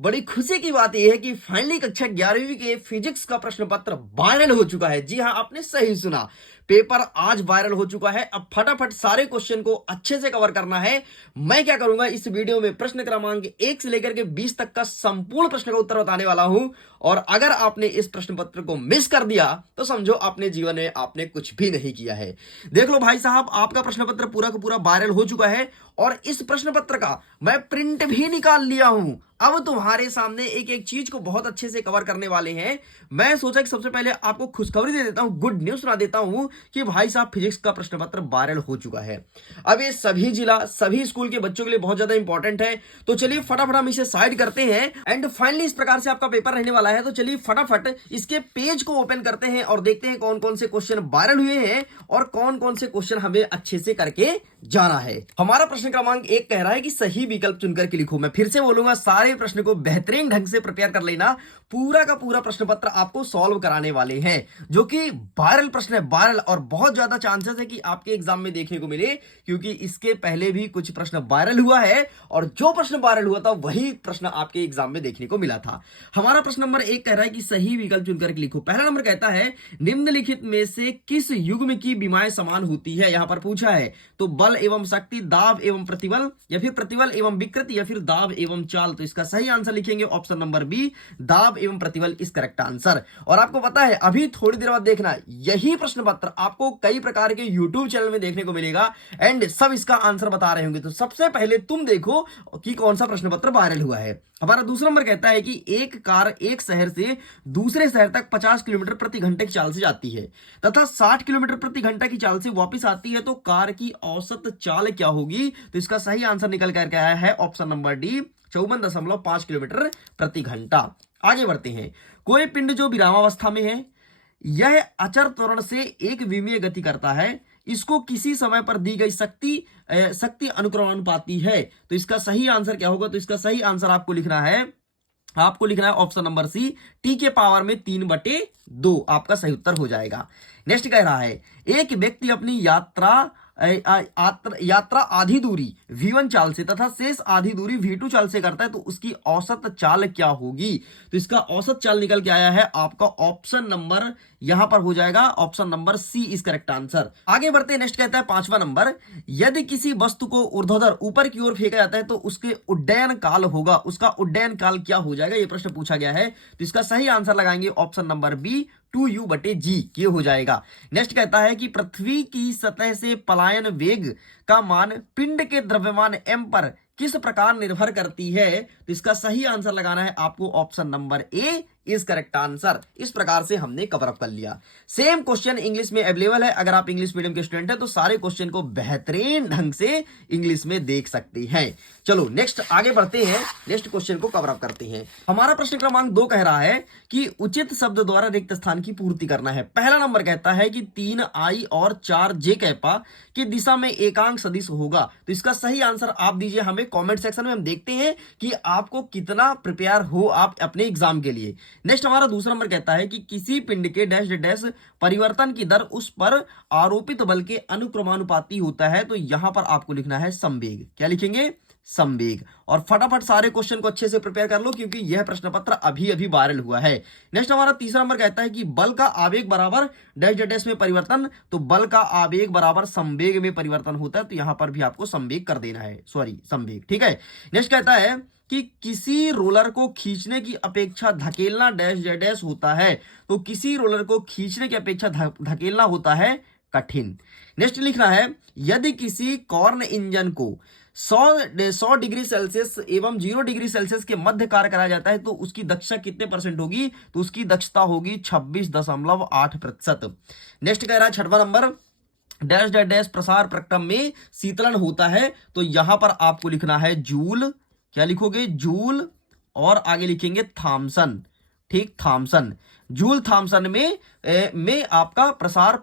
बड़ी खुशी की बात यह है कि फाइनली कक्षा 11वीं के फिजिक्स का प्रश्न पत्र वायरल हो चुका है। जी हां, आपने सही सुना। पेपर आज वायरल हो चुका है। अब फटाफट सारे क्वेश्चन को अच्छे से कवर करना है। मैं क्या करूंगा, इस वीडियो में प्रश्न क्रमांक 1 से लेकर के 20 तक का संपूर्ण प्रश्न का उत्तर बताने वाला हूं। और अगर आपने इस प्रश्न पत्र को मिस कर दिया तो समझो अपने जीवन में आपने कुछ भी नहीं किया है। देख लो भाई साहब, आपका प्रश्न पत्र पूरा का पूरा वायरल हो चुका है और इस प्रश्न पत्र का मैं प्रिंट भी निकाल लिया हूं। अब तुम्हारे सामने एक एक चीज को बहुत अच्छे से कवर करने वाले हैं। मैं सोचा कि सबसे पहले आपको खुशखबरी दे देता हूं, गुड न्यूज सुना देता हूं कि भाई साहब फिजिक्स का प्रश्न पत्र वायरल हो चुका है। अब ये सभी जिला सभी स्कूल के बच्चों के लिए बहुत ज्यादा इंपॉर्टेंट है। तो चलिए फटाफट हम इसे साइड करते हैं एंड फाइनली इस प्रकार से आपका पेपर रहने वाला है। तो चलिए फटाफट इसके पेज को ओपन करते हैं और देखते हैं कौन कौन से क्वेश्चन वायरल हुए हैं और कौन कौन से क्वेश्चन हमें अच्छे से करके जाना है। हमारा प्रश्न क्रमांक 1 कह रहा है कि सही विकल्प चुनकर के लिखो। मैं फिर से बोलूंगा, सारे प्रश्न को बेहतरीन ढंग से प्रिपेयर कर लेना। पूरा का पूरा प्रश्न पत्र आपको सॉल्व कराने वाले हैं, जो कि वायरल प्रश्न है, वायरल, और बहुत ज्यादा चांसेस है कि आपके एग्जाम में देखने को मिले, क्योंकि इसके पहले भी कुछ प्रश्न वायरल हुआ है और जो प्रश्न वायरल हुआ था वही प्रश्न आपके एग्जाम में देखने को मिला था। हमारा प्रश्न नंबर 1 कह रहा है कि सही विकल्प चुनकर के लिखो। पहला नंबर कहता है निम्नलिखित में से किस युग्म की विमाएं समान होती है। यहां पर पूछा है तो बल एवं शक्ति, दाब एवं प्रतिबल, या फिर प्रतिबल एवं विकृति, या फिर दाब एवं चाल। तो इसका सही आंसर लिखेंगे ऑप्शन नंबर बी, दाब एवं प्रतिबल इस करेक्ट आंसर। और आपको पता है अभी थोड़ी देर बाद देखना, यही प्रश्न पत्र आपको कई प्रकार के यूट्यूब चैनल में देखने को मिलेगा एंड सब इसका आंसर बता रहे होंगे। तो सबसे पहले तुम देखो कि कौन सा प्रश्न पत्र वायरल हुआ है। हमारा दूसरा नंबर कहता है कि एक कार एक शहर से दूसरे शहर तक 50 किलोमीटर प्रति घंटे की चाल से जाती है तथा 60 किलोमीटर प्रति घंटे की चाल से वापस आती है, तो कार की औसत चाल क्या होगी। तो इसका सही आंसर निकल करके आया है ऑप्शन नंबर डी, 54.5 किलोमीटर प्रति घंटा। आगे बढ़ते हैं। कोई पिंड जो विरामावस्था में है, यह अचर त्वरण से एक विमीय गति करता है, इसको किसी समय पर दी गई शक्ति अनुक्रमानुपाती है। तो इसका सही आंसर क्या होगा। तो इसका सही आंसर आपको लिखना है ऑप्शन नंबर सी, टी के पावर में 3/2 आपका सही उत्तर हो जाएगा। नेक्स्ट कह रहा है एक व्यक्ति अपनी यात्रा आधी दूरी v1 चाल से तथा शेष आधी दूरी v2 चाल से करता है, तो उसकी औसत चाल क्या होगी। तो इसका औसत चाल निकल के आया है आपका ऑप्शन नंबर, यहां पर हो जाएगा option number C is correct answer. आगे बढ़ते हैं। नेक्स्ट कहता है 5वां नंबर, यदि किसी वस्तु को ऊर्ध्वाधर ऊपर की ओर फेंका जाता है तो उसके उड्डयन काल होगा, उसका उड्डयन काल क्या हो जाएगा, ये प्रश्न पूछा गया है। तो इसका सही आंसर लगाएंगे ऑप्शन नंबर बी, 2u/g ये हो जाएगा। नेक्स्ट कहता है कि पृथ्वी की सतह से पलायन वेग का मान पिंड के द्रव्यमान m पर किस प्रकार निर्भर करती है। तो इसका सही आंसर लगाना है आपको option number A is correct answer. इस प्रकार से हमने कवर अप कर लिया। सेम क्वेश्चन इंग्लिश में अवेलेबल है। अगर आप इंग्लिश मीडियम के स्टूडेंट हैं तो सारे क्वेश्चन को बेहतरीन ढंग से इंग्लिश में देख सकते हैं। चलो नेक्स्ट आगे बढ़ते हैं, नेक्स्ट क्वेश्चन को कवर अप करते हैं। हमारा प्रश्न क्रमांक 2 कह रहा है कि उचित शब्द द्वारा रिक्त स्थान की पूर्ति करना है। पहला नंबर कहता है कि 3i और 4j कैपा की दिशा में एकांक सदिश होगा। तो इसका सही आंसर आप दीजिए हमें कमेंट सेक्शन में, हम देखते हैं कि आपको कितना प्रिपेयर हो आप अपने एग्जाम के लिए। नेक्स्ट हमारा दूसरा नंबर कहता है कि किसी पिंड के डैश डैश परिवर्तन की दर उस पर आरोपित बल के अनुक्रमानुपाती होता है। तो यहां पर आपको लिखना है संवेग। क्या लिखेंगे, संवेग। और फटाफट सारे क्वेश्चन को अच्छे से प्रिपेयर कर लो क्योंकि यह प्रश्न पत्र अभी अभी वायरल हुआ है। नेक्स्ट हमारा तीसरा नंबर कहता है कि बल का आवेग बराबर डैश डैश में परिवर्तन, तो बल का आवेग बराबर संवेग में परिवर्तन होता है। तो यहां पर भी आपको संवेग कर देना है, संवेग, ठीक है। नेक्स्ट कहता है कि किसी रोलर को खींचने की अपेक्षा धकेलना डैश डैश होता है, तो किसी रोलर को खींचने की अपेक्षा धकेलना होता है कठिन। नेक्स्ट लिखना है यदि किसी कॉर्न इंजन को 100 डिग्री सेल्सियस एवं 0 डिग्री सेल्सियस के मध्य कार्य कराया जाता है तो उसकी दक्षता कितने % होगी। तो उसकी दक्षता होगी 26.8%। नेक्स्ट कह रहा है 6वां नंबर, डैश डैश प्रसार प्रक्रम में शीतलन होता है। तो यहां पर आपको लिखना है जूल। क्या लिखोगे, जूल, और आगे लिखेंगे थॉमसन, ठीक, थॉमसन। जूल थॉमसन में आपका प्रसार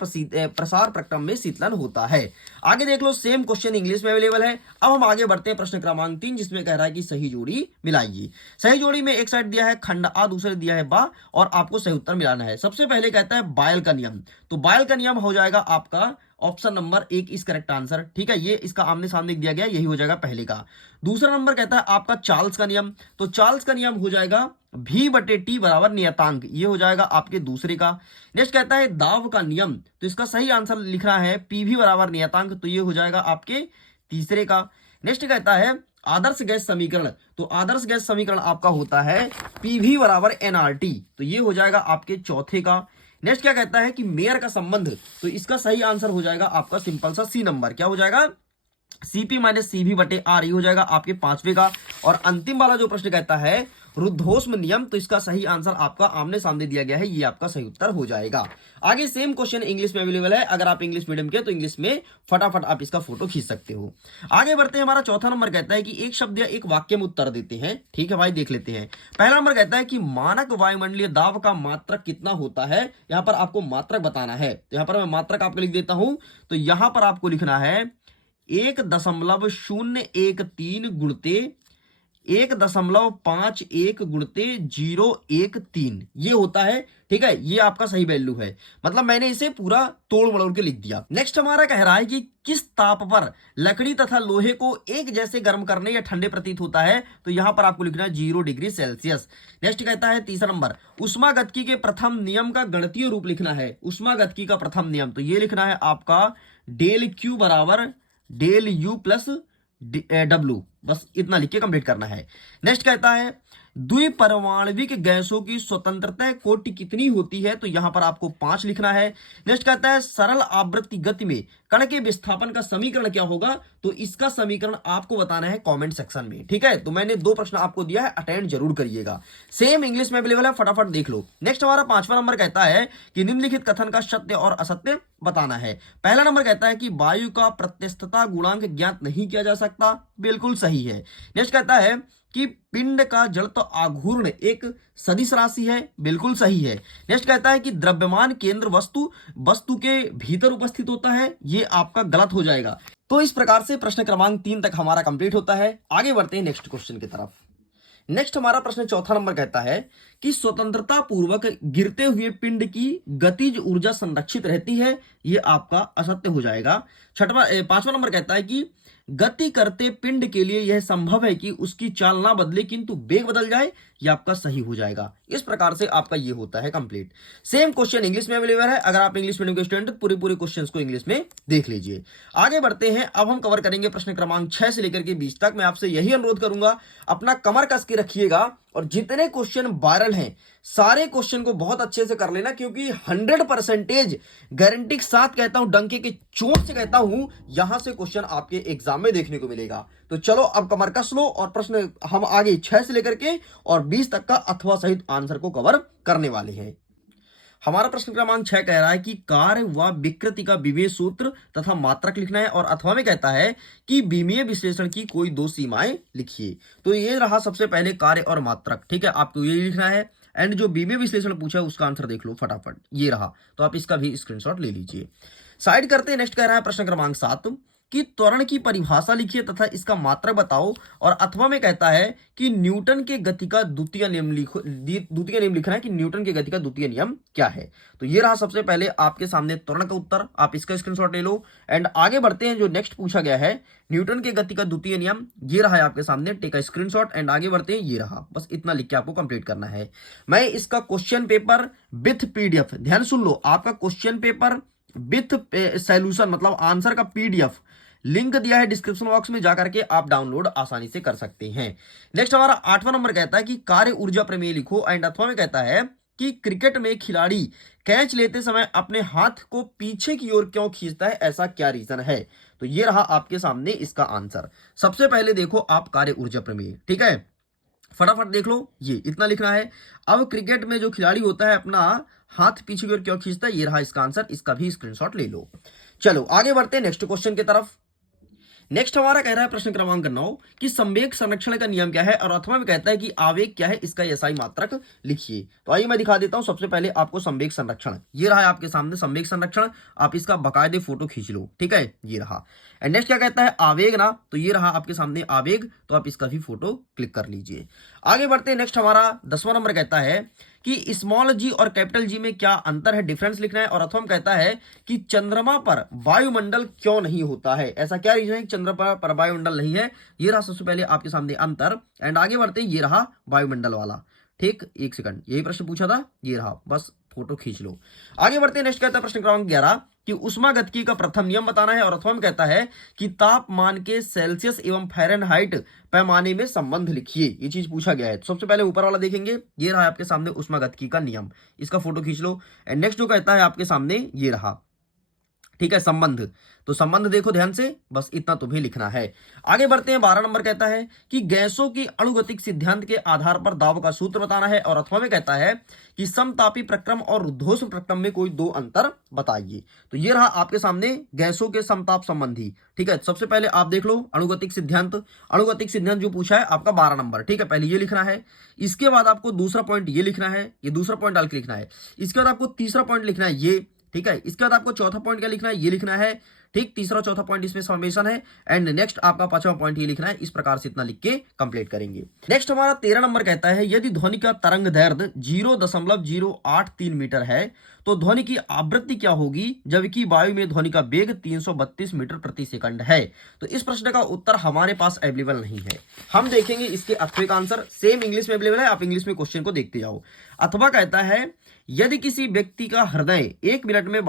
प्रक्रम में शीतलन होता है। आगे देख लो, सेम क्वेश्चन इंग्लिश में अवेलेबल है। अब हम आगे बढ़ते हैं प्रश्न क्रमांक 3, जिसमें कह रहा है कि सही जोड़ी मिलाइए। सही जोड़ी में एक साइड दिया है खंड आ, दूसरे दिया है बा, और आपको सही उत्तर मिलाना है। सबसे पहले कहता है बायल का नियम। तो बायल का नियम हो जाएगा आपका ऑप्शन नंबर 1 इस करेक्ट आंसर। ठीक है, ये इसका आमने सामने दिया गया, यही हो जाएगा पहले का। दूसरा नंबर कहता है आपका चार्ल्स का नियम, तो चार्ल्स का नियम हो जाएगा V/T बराबर नियतांक, ये हो जाएगा आपके दूसरे का। नेक्स्ट कहता है दाव का नियम, तो इसका सही आंसर लिखना है PV बराबर नियतांक, तो ये हो जाएगा आपके तीसरे का। नेक्स्ट कहता है आदर्श गैस समीकरण, तो आदर्श गैस समीकरण आपका होता है PV बराबर NRT, तो ये हो जाएगा आपके चौथे का। नेक्स्ट क्या कहता है कि मेयर का संबंध, तो इसका सही आंसर हो जाएगा आपका सिंपल सा C नंबर, क्या हो जाएगा CP - CV/R, ये हो जाएगा आपके पांचवे का। और अंतिम वाला जो प्रश्न कहता है रुद्धोष्म नियम, तो इसका सही आंसर आपका आमने सामने दिया गया है, ये आपका सही उत्तर हो जाएगा। आगे सेम क्वेश्चन इंग्लिश में अवेलेबल है, अगर आप इंग्लिश मीडियम के तो इंग्लिश में फटाफट आप इसका फोटो खींच सकते हो। आगे बढ़ते हैं, हमारा चौथा नंबर कहता है कि एक शब्द या एक वाक्य में उत्तर देते हैं। ठीक है भाई, देख लेते हैं। पहला नंबर कहता है कि मानक वायुमंडलीय दाब का मात्रक कितना होता है, यहां पर आपको मात्रक बताना है। तो यहां पर मैं मात्रक आपको लिख देता हूं, तो यहां पर आपको लिखना है 1.013 गुणते 1.51 गुणते 013, ये होता है। ठीक है, ये आपका सही वैल्यू है, मतलब मैंने इसे पूरा तोड़ मड़ोड़ के लिख दिया। नेक्स्ट हमारा कह रहा है कि किस ताप पर लकड़ी तथा लोहे को एक जैसे गर्म करने या ठंडे प्रतीत होता है, तो यहां पर आपको लिखना है 0 डिग्री सेल्सियस। नेक्स्ट कहता है तीसरा नंबर उष्मागतिकी के प्रथम नियम का गणितीय रूप लिखना है। उष्मागतिकी का प्रथम नियम, तो ये लिखना है आपका डेल Q बराबर डेल U प्लस W, बस इतना लिख के कंप्लीट करना है। नेक्स्ट कहता है द्विपरमाणविक गैसों की स्वतंत्रता कोटि कितनी होती है, तो यहां पर आपको 5 लिखना है। नेक्स्ट कहता है सरल आवृत्ति गति में कण के विस्थापन का समीकरण क्या होगा, तो इसका समीकरण आपको बताना है कमेंट सेक्शन में। ठीक है, तो मैंने 2 प्रश्न आपको दिया है, अटेंड जरूर करिएगा। सेम इंग्लिश में अवेलेबल है, फटाफट देख लो। नेक्स्ट हमारा पांचवा नंबर कहता है कि निम्नलिखित कथन का सत्य और असत्य बताना है। पहला नंबर कहता है कि वायु का प्रत्यस्तता गुणांक ज्ञात नहीं किया जा सकता, बिल्कुल सही है। नेक्स्ट कहता है कि पिंड का जड़त्व आघूर्ण एक सदिश राशि है, बिल्कुल सही है। नेक्स्ट कहता है कि द्रव्यमान केंद्र वस्तु के भीतर उपस्थित होता है, ये आपका गलत हो जाएगा। तो इस प्रकार से प्रश्न क्रमांक 3 तक हमारा कंप्लीट होता है। आगे बढ़ते हैं नेक्स्ट क्वेश्चन की तरफ। नेक्स्ट हमारा प्रश्न चौथा नंबर कहता है कि स्वतंत्रता पूर्वक गिरते हुए पिंड की गतिज ऊर्जा संरक्षित रहती है, ये आपका असत्य हो जाएगा। पांचवा नंबर कहता है कि गति करते पिंड के लिए यह संभव है कि उसकी चाल ना बदले किंतु वेग बदल जाए, यह आपका सही हो जाएगा। इस प्रकार से आपका ये होता है कंप्लीट। सेम क्वेश्चन इंग्लिश में अवेलेबल है, अगर आप इंग्लिश मीडियम के स्टूडेंट तो पूरे क्वेश्चंस को इंग्लिश में देख लीजिए। आगे बढ़ते हैं, अब हम कवर करेंगे प्रश्न क्रमांक 6 से लेकर के 20 तक। मैं आपसे यही अनुरोध करूंगा, अपना कमर कस के रखिएगा और जितने क्वेश्चन वायरल हैं सारे क्वेश्चन को बहुत अच्छे से कर लेना, क्योंकि 100% गारंटी के साथ कहता हूं, डंके के चोट से कहता हूं, यहां से क्वेश्चन आपके एग्जाम में देखने को मिलेगा। तो चलो अब कमर कस लो और प्रश्न हम आगे 6 से लेकर के और 20 तक का अथवा सहित आंसर को कवर करने वाले हैं। हमारा प्रश्न क्रमांक 6 कह रहा है कि कार्य व विकृति का विमेय सूत्र तथा मात्रक लिखना है, और अथवा में कहता है कि विमेय विश्लेषण की कोई 2 सीमाएं लिखिए। तो ये रहा सबसे पहले कार्य और मात्रक। ठीक है, आपको ये लिखना है। एंड जो विमेय विश्लेषण पूछा है उसका आंसर देख लो फटाफट, ये रहा, तो आप इसका भी स्क्रीनशॉट ले लीजिए। साइड करते हैं। नेक्स्ट कह रहा है प्रश्न क्रमांक 7 कि त्वरण की परिभाषा लिखिए तथा इसका मात्रक बताओ, और अथवा में कहता है कि न्यूटन के गति का द्वितीय नियम लिखना है कि न्यूटन के गति का द्वितीय नियम क्या है। तो ये रहा सबसे पहले आपके सामने त्वरण का उत्तर, आप इसका स्क्रीनशॉट ले लो। एंड आगे बढ़ते हैं, जो नेक्स्ट पूछा गया है न्यूटन के गति का द्वितीय नियम, ये रहा है आपके सामने, टेक अ स्क्रीनशॉट। एंड आगे बढ़ते हैं, ये रहा, बस इतना लिख के आपको कंप्लीट करना है। मैं इसका क्वेश्चन पेपर विथ PDF, ध्यान सुन लो, आपका क्वेश्चन पेपर विथ सॉल्यूशन मतलब आंसर का PDF लिंक दिया है डिस्क्रिप्शन बॉक्स में, जाकर के आप डाउनलोड आसानी से कर सकते हैं। नेक्स्ट हमारा 8वां नंबर कहता है कि कार्य ऊर्जा प्रमेय लिखो। एंड अथवा में कहता है कि क्रिकेट में खिलाड़ी कैच लेते समय अपने हाथ को पीछे की ओर क्यों खींचता है, ऐसा क्या रीजन है। तो ये रहा आपके सामने इसका आंसर। सबसे पहले देखो आप कार्य ऊर्जा प्रमेय, ठीक है, फटाफट देख लो, ये इतना लिखना है। अब क्रिकेट में जो खिलाड़ी होता है अपना हाथ पीछे की ओर क्यों खींचता है, ये रहा इसका आंसर, इसका भी स्क्रीनशॉट ले लो। चलो आगे बढ़ते हैं नेक्स्ट क्वेश्चन की तरफ। नेक्स्ट हमारा कह रहा है प्रश्न क्रमांक 9 कि संवेग संरक्षण का नियम क्या है, और अथवा में कहता है कि आवेग क्या है, इसका SI मात्रक लिखिए। तो आइए मैं दिखा देता हूं। सबसे पहले आपको संवेग संरक्षण, ये रहा है आपके सामने संवेग संरक्षण, आप इसका बाकायदे फोटो खींच लो, ठीक है, ये रहा। एंड नेक्स्ट क्या कहता है, आवेग ना, तो ये रहा आपके सामने आवेग, तो आप इसका भी फोटो क्लिक कर लीजिए। आगे बढ़ते हैं, नेक्स्ट हमारा 10वां नंबर कहता है कि स्मॉल जी और कैपिटल जी में क्या अंतर है, डिफरेंस लिखना है। और अथवा कहता है कि चंद्रमा पर वायुमंडल क्यों नहीं होता है, ऐसा क्या रीजन है कि चंद्रमा पर वायुमंडल नहीं है। ये रहा सबसे पहले आपके सामने अंतर। एंड आगे बढ़ते हैं, ये रहा वायुमंडल वाला। ठीक, एक सेकंड, यही प्रश्न पूछा था, ये रहा, बस फोटो खींच लो। आगे बढ़ते हैं, नेक्स्ट कहता है प्रश्न क्रमांक 11 कि उष्मागतिकी का प्रथम नियम बताना है। और अथवा में कहता है कि तापमान के सेल्सियस एवं फ़ारेनहाइट पैमाने में संबंध लिखिए, ये चीज पूछा गया है। तो सबसे पहले ऊपर वाला देखेंगे, ये रहा आपके सामने उष्मागतिकी का नियम, इसका फोटो खींच लो। एंड नेक्स्ट जो कहता है आपके सामने, ये रहा, ठीक है, संबंध। तो संबंध देखो ध्यान से, बस इतना तुम्हें लिखना है। आगे बढ़ते हैं, 12 नंबर कहता है कि गैसों की अणुगतिक सिद्धांत के आधार पर दाब का सूत्र बताना है। और अथवा में कहता है कि समतापी प्रक्रम और रुद्धोष्म प्रक्रम में कोई दो अंतर बताइए। तो ये रहा आपके सामने गैसों के समताप संबंधी। ठीक है, सबसे पहले आप देख लो अणुगतिक सिद्धांत। अणुगतिक सिद्धांत जो पूछा है आपका 12 नंबर, ठीक है, पहले ये लिखना है। इसके बाद आपको दूसरा पॉइंट ये लिखना है, ये दूसरा पॉइंट डाल के लिखना है। इसके बाद आपको तीसरा पॉइंट लिखना है ये, ठीक है। इसके बाद आपको चौथा पॉइंट क्या लिखना है, ये लिखना है, ठीक। तीसरा चौथा पॉइंट इसमें समेशन है। एंड नेक्स्ट आपका 5वां पॉइंट ये लिखना है। इस प्रकार से इतना लिख के कंप्लीट करेंगे। नेक्स्ट हमारा 13 नंबर कहता है यदि ध्वनि का तरंग दैर्ध्य 0.083 मीटर है तो ध्वनि की आवृत्ति क्या होगी, जबकि वायु में ध्वनि का वेग 332 मीटर प्रति सेकंड है। तो इस प्रश्न का उत्तर हमारे पास अवेलेबल नहीं है। हम देखेंगे इसके अथवा का आंसर, सेम इंग्लिश में अवेलेबल है, आप इंग्लिश में क्वेश्चन को देखते जाओ। अथवा कहता है यदि किसी व्यक्ति का हृदय 1 मिनट में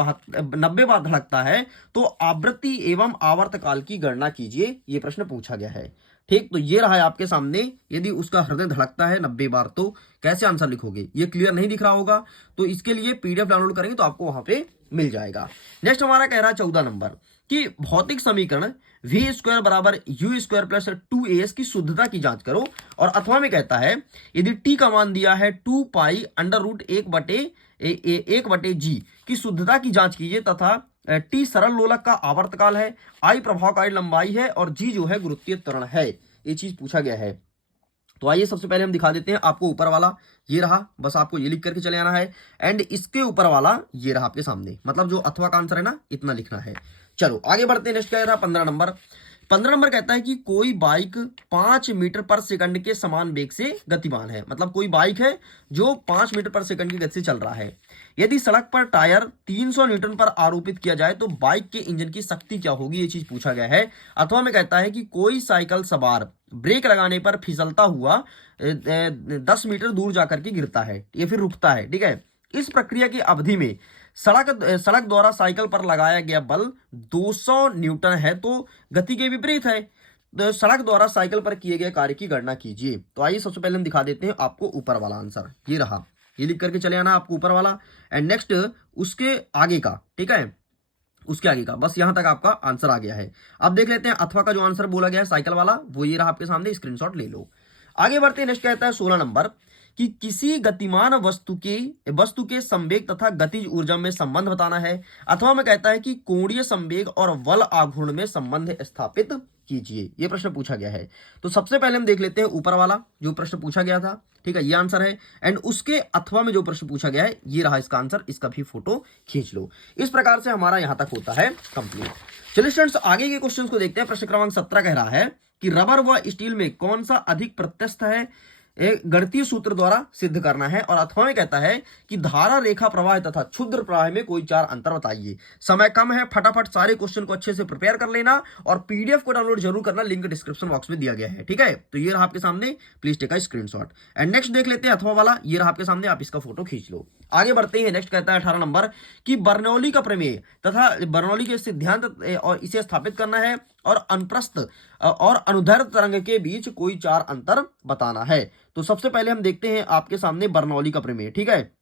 90 बार धड़कता है तो आवृत्ति एवं आवर्तकाल की गणना कीजिए, यह प्रश्न पूछा गया है। ठीक, तो ये रहा है आपके सामने, यदि उसका हृदय धड़कता है 90 बार तो कैसे आंसर लिखोगे। ये क्लियर नहीं दिख रहा होगा तो इसके लिए पीडीएफ डाउनलोड करेंगे तो आपको वहां पे मिल जाएगा। नेक्स्ट हमारा कह रहा है 14 नंबर कि भौतिक समीकरण v² बराबर u² प्लस 2as की शुद्धता की जांच करो। और अथवा में कहता है यदि t का मान दिया है 2 पाई अंडर रूट 1/g की शुद्धता की जांच कीजिए तथा टी सरल लोलक का आवर्तकाल है, आई प्रभावकारी लंबाई है और जी जो है गुरुत्वीय त्वरण है। ये चीज पूछा गया है। तो आइए सबसे पहले हम दिखा देते हैं आपको ऊपर वाला, ये रहा, बस आपको ये लिख करके चले आना है। एंड इसके ऊपर वाला ये रहा आपके सामने, मतलब जो अथवा का आंसर है ना, इतना लिखना है। चलो आगे बढ़ते हैं, नेक्स्ट क्या रहा 15 नंबर। 15 नंबर कहता है कि कोई बाइक 5 मीटर पर सेकंड के समान वेग से गतिमान है, मतलब कोई बाइक है जो 5 मीटर पर सेकंड की गति से चल रहा है। यदि सड़क पर टायर 300 न्यूटन पर आरोपित किया जाए तो बाइक के इंजन की शक्ति क्या होगी, ये चीज पूछा गया है। अथवा में कहता है कि कोई साइकिल सवार ब्रेक लगाने पर फिसलता हुआ 10 मीटर दूर जाकर के गिरता है या फिर रुकता है, ठीक है। इस प्रक्रिया की अवधि में सड़क द्वारा साइकिल पर लगाया गया बल 200 न्यूटन है, तो गति के विपरीत है। तो सड़क द्वारा साइकिल पर किए गए कार्य की गणना कीजिए। तो आइए सबसे पहले हम दिखा देते हैं आपको ऊपर वाला आंसर, ये रहा, ये लिख करके चले आना आपको ऊपर वाला। एंड नेक्स्ट उसके आगे का, ठीक है, उसके आगे का, बस यहां तक आपका आंसर आ गया है। अब देख लेते हैं अथवा का जो आंसर बोला गया है साइकिल वाला, वो ये रहा आपके सामने, स्क्रीनशॉट ले लो। आगे बढ़ते हैं, नेक्स्ट कहता है 16 नंबर कि किसी गतिमान वस्तु के संवेग तथा गतिज ऊर्जा में संबंध बताना है। अथवा में कहता है कि कोणीय संवेग और बल आघूर्ण में संबंध स्थापित कीजिए, ये प्रश्न पूछा गया है। तो सबसे पहले हम देख लेते हैं ऊपर वाला जो प्रश्न पूछा गया था, ठीक है, ये आंसर है। एंड उसके अथवा में जो प्रश्न पूछा गया है, ये रहा इसका आंसर, इसका भी फोटो खींच लो। इस प्रकार से हमारा यहां तक होता है कंप्लीट। चलिए स्टूडेंट्स आगे के क्वेश्चन को देखते हैं। प्रश्न क्रमांक 17 कह रहा है कि रबर व स्टील में कौन सा अधिक प्रत्यस्थ है, एक गणितीय सूत्र द्वारा सिद्ध करना है। और अथवा में कहता है कि धारा रेखा प्रवाह तथा क्षुद्र प्रवाह में कोई 4 अंतर बताइए। समय कम है, फटाफट सारे क्वेश्चन को अच्छे से प्रिपेयर कर लेना और पीडीएफ को डाउनलोड जरूर करना, लिंक डिस्क्रिप्शन बॉक्स में दिया गया है, ठीक है। तो ये रहा आपके सामने, please take a screenshot. And next देख लेते हैं अथवा वाला, ये रहा आपके सामने, आप इसका फोटो खींच लो। आगे बढ़ते हैं, नेक्स्ट कहता है 18 नंबर कि बर्नौली का प्रमेय तथा बर्नौली के सिद्धांत और इसे स्थापित करना है और अनुप्रस्थ और अनुदैर्ध्य तरंग के बीच कोई 4 अंतर बताना है। तो सबसे पहले हम देखते हैं आपके सामने बर्नौली का प्रमेय, ठीक है,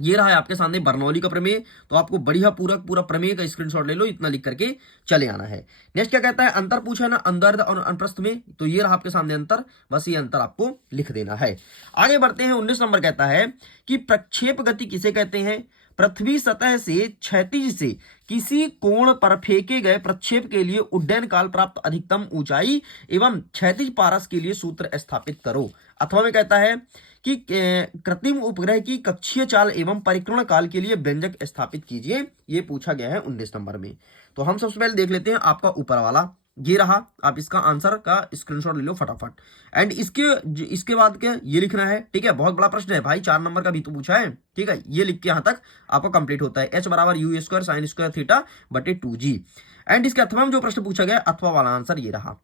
ये रहा है आपके सामने बर्नौली का प्रमेय। तो आपको बढ़िया पूरा प्रमेय का स्क्रीनशॉट ले लो, इतना लिख करके चले आना है। नेक्स्ट क्या कहता है, अंतर पूछा है ना अनुदैर्ध्य और अनुप्रस्थ में, तो ये रहा आपके सामने अंतर, बस ये अंतर आपको लिख देना है। आगे बढ़ते हैं, 19 नंबर कहता है कि प्रक्षेप गति किसे कहते हैं। पृथ्वी सतह से क्षैतिज से किसी कोण पर फेंके गए प्रक्षेप के लिए उड्डयन काल प्राप्त अधिकतम ऊंचाई एवं क्षैतिज पारस के लिए सूत्र स्थापित करो। अथवा में कहता है कि कृत्रिम उपग्रह की कक्षीय चाल एवं परिक्रमण काल के लिए व्यंजक स्थापित कीजिए, ये पूछा गया है 19 नंबर में। तो हम सबसे पहले देख लेते हैं आपका ऊपर वाला, ये रहा, आप इसका आंसर का स्क्रीनशॉट ले लो फटाफट। एंड इसके बाद के ये लिखना है, ठीक है। बहुत बड़ा प्रश्न है भाई, 4 नंबर का भी तो पूछा है, ठीक है। ये लिख के यहां तक आपको कंप्लीट होता है, h बराबर you square sine square theta बटे 2g। एंड इसके अथवा में जो प्रश्न पूछा गया अथवा वाला आंसर ये रहा,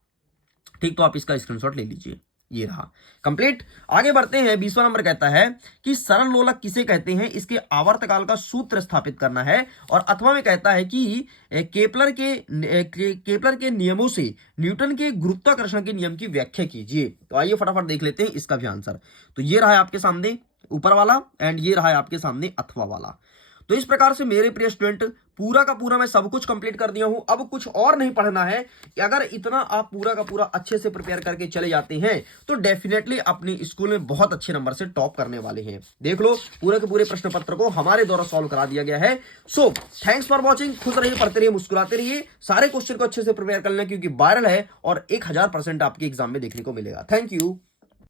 ठीक। तो आप इसका स्क्रीनशॉट ले लीजिए, ये रहा कंप्लीट। आगे बढ़ते हैं, 20वां नंबर कहता है कि सरल लोलक किसे कहते हैं, इसके आवर्तकाल का सूत्र स्थापित करना है। और अथवा में कहता है कि केपलर के नियमों से न्यूटन के गुरुत्वाकर्षण के नियम की व्याख्या कीजिए। तो आइए फटाफट देख लेते हैं इसका भी आंसर। तो ये रहा है आपके सामने ऊपर वाला, एंड ये रहा है आपके सामने अथवा वाला। तो इस प्रकार से मेरे प्रिय स्टूडेंट पूरा का पूरा मैं सब कुछ कंप्लीट कर दिया हूं। अब कुछ और नहीं पढ़ना है कि अगर इतना आप पूरा का पूरा अच्छे से प्रिपेयर करके चले जाते हैं तो डेफिनेटली अपने स्कूल में बहुत अच्छे नंबर से टॉप करने वाले हैं। देख लो पूरे के पूरे प्रश्न पत्र को हमारे द्वारा सॉल्व करा दिया गया है। So thanks for watching. खुश रहिए, पढ़ते रहिए, मुस्कुराते रहिए, सारे क्वेश्चन को अच्छे से प्रिपेयर कर लें क्योंकि वायरल है और 1000% आपके एग्जाम में देखने को मिलेगा। Thank you.